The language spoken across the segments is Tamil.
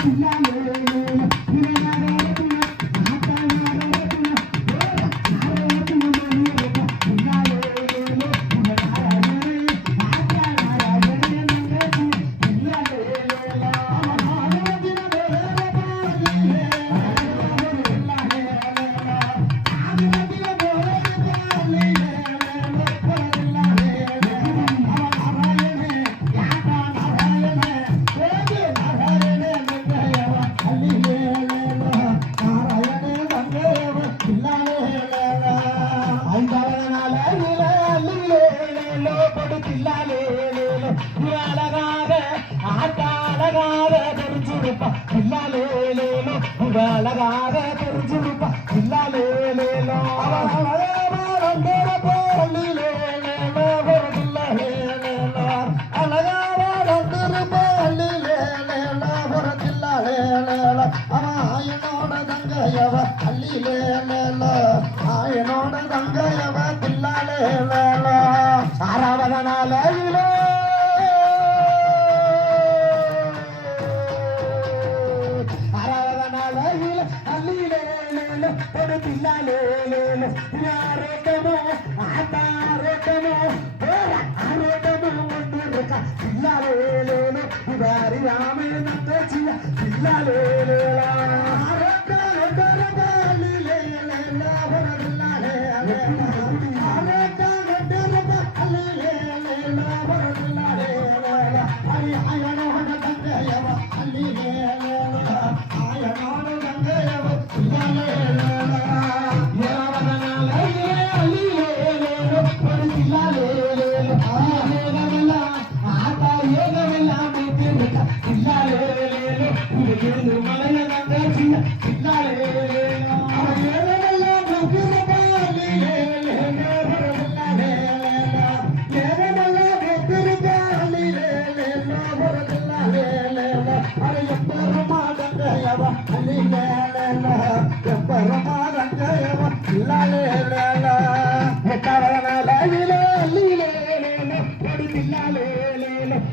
Thank you. பிள்ளாலே அழகாக ஆட்டா அழகாக தெரிஞ்சிருப்பா பிள்ளாலே உங்க அழகாக தெரிஞ்சிருப்பா பிள்ளாலே ஆயனோட தங்கையவ அள்ளிலே ஆயனோட தங்கையவ தில்லாலே శరణాలయలో అరణాలయలో అల్లిలో పొడు పిల్లలో రోగము ఆట రోగము ఆరోగము ముందు రక పిల్లలో ఇవారి రామే నందోచి పిల్లలో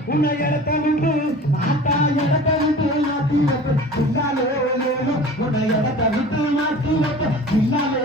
உன்னை இடத்த உண்டு ஆட்டா இடத்த உண்டு பின்னாலே ஒன்று உன்னை எடத்தை விட்டு மாற்றுவத்த பின்னாலே